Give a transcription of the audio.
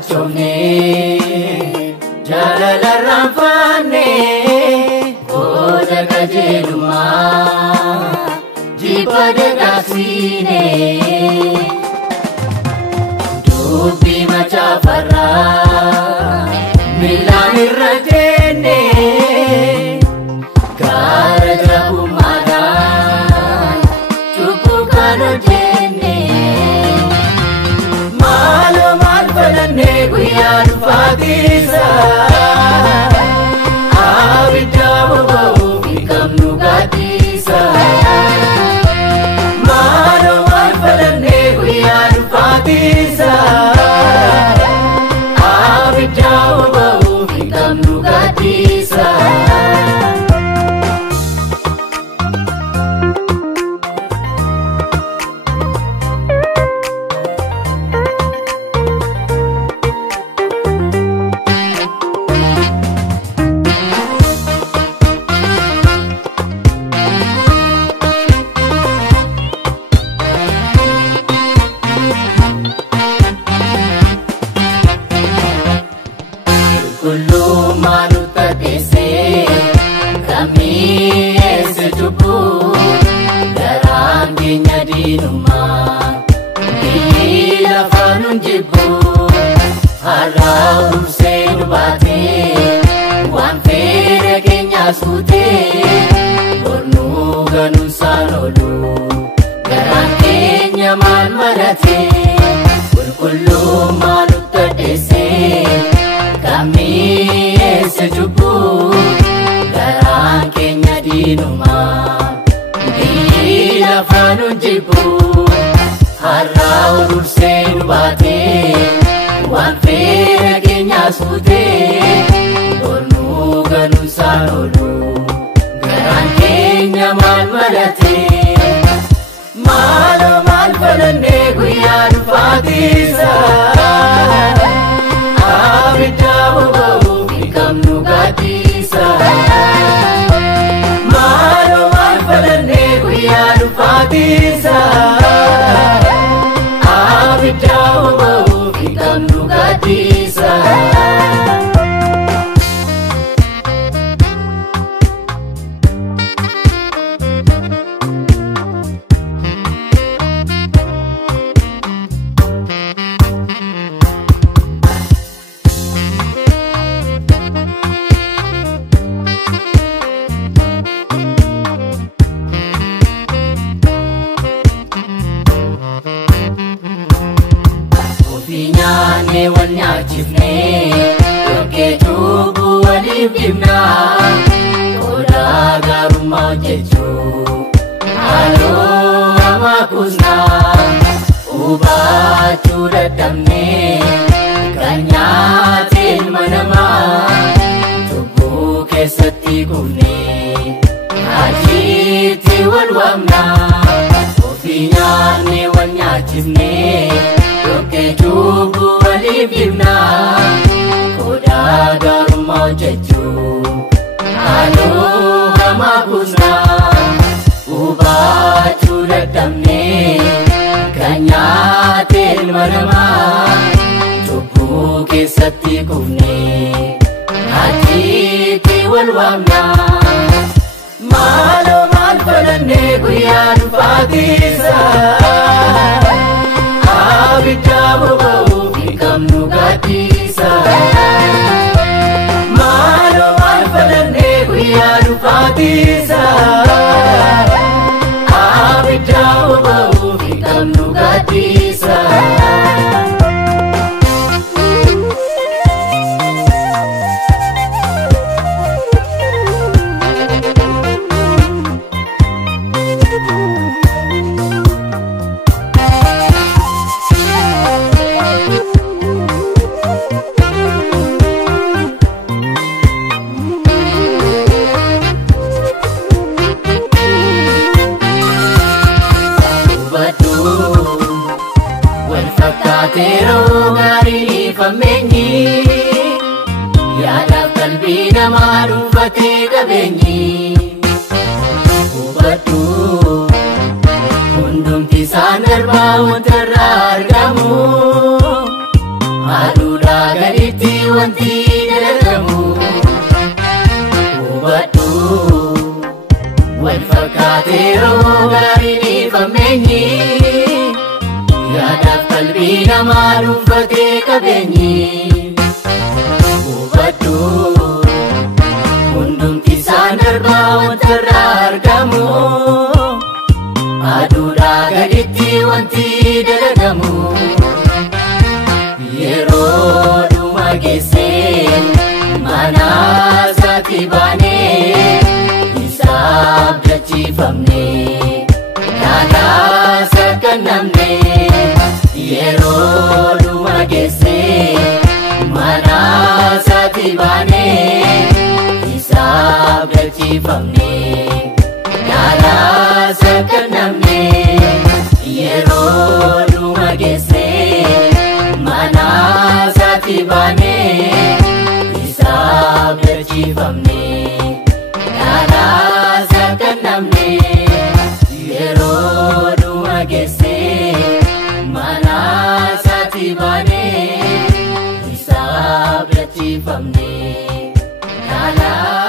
achomne jalala ranfane koda kajeluma jipade daksine dubbi machafara milan irrajene karaja umada chupu kano jene malo malfalane guyan fadisa avidawo ikam nugatisa malo malfalane guyan fadisa avidawo ikam nugatisa kullu manuta dese kami sejupu garanginya dinuma bila fanun jibu harau sedubate wan fere kenya sute bornu ganu sanodu garanginya man marate kullu manuta dese kami sejupu garang kenya dinuma bila fanun jibu harau ursen bate wan fere kenya sute bornu ganun sanodu garang kenya mal malate malo mal falane guyan fadisa avidawo ikam nugatisa malo malfalane guyan fadisa avidawo ikam nugatisa Pinyane wanya chifne yoke chubu walibimna koda garuma jechu alo amakuzna uba chudatamne kanyatin manama chubu kesati kufne ajiti walwamna pinyane wanya chifne yoke chubu walibimna koda garuma jechu alo hamakuzna uba chudatamne kanyatin manama chubu kesati kufne ajiti walwamna malo malfalane guyan fadisa avidawo ikam nugatisa malo malfalane guyan fadisa avidawo ikam nugatisa Tero gari famenyi yada kalbi namaru fate gabenyi ubatu hundum kisan erbau terargamu aduda Taateeroo gaarii fameenyi yaadaaf qalbii namaa dhuunfatee qabeenyi hubadhu hundumti isaan darbaa wantarraa argamu aduudhaa gaditti wanti dalagamu yeroo dhuma geessee mana isaatti baanee isaaf dachiifamnee yaadaas akka namne yeroo dhuma geessee mana isaatti baanee isaaf dachiifamnee yaadaas akka namne yeroo dhuma geessee mana isaatti baanee isaaf dachiifamnee yaadaas akka namne yeroo dhuma geessee mana isaatti baanee isaaf dachiifamnee yaadaas